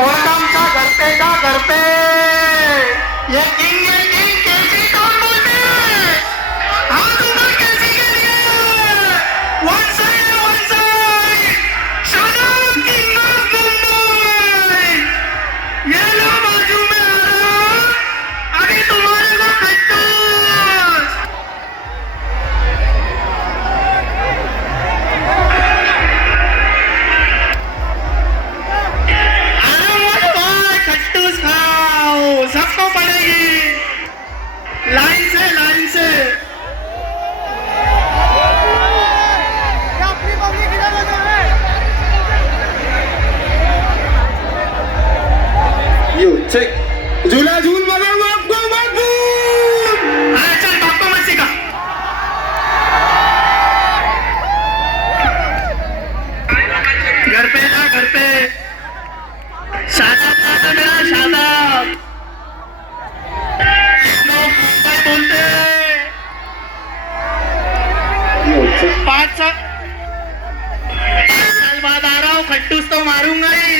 कोणकाम का घर पे ये किंग कैसी टोन बोलते हैं। हाथ ऊपर कैसी के लिए one side Shadab king of Mumbai ये लो बाजू में आ रहा अभी तुम्हारे को खट्टूस। खट्टूस खाओ सबको पड़ेगी लाइन से यू चेक झूला झूल बना बापू बापू। हाँ चल बापू मत सिखा। घर पे शादाब दादा मेरा शादाब लोग मुंबई बोलते यू चेक 5 साल बाद आ रहा हूँ खट्टूस तो मारूंगा ही।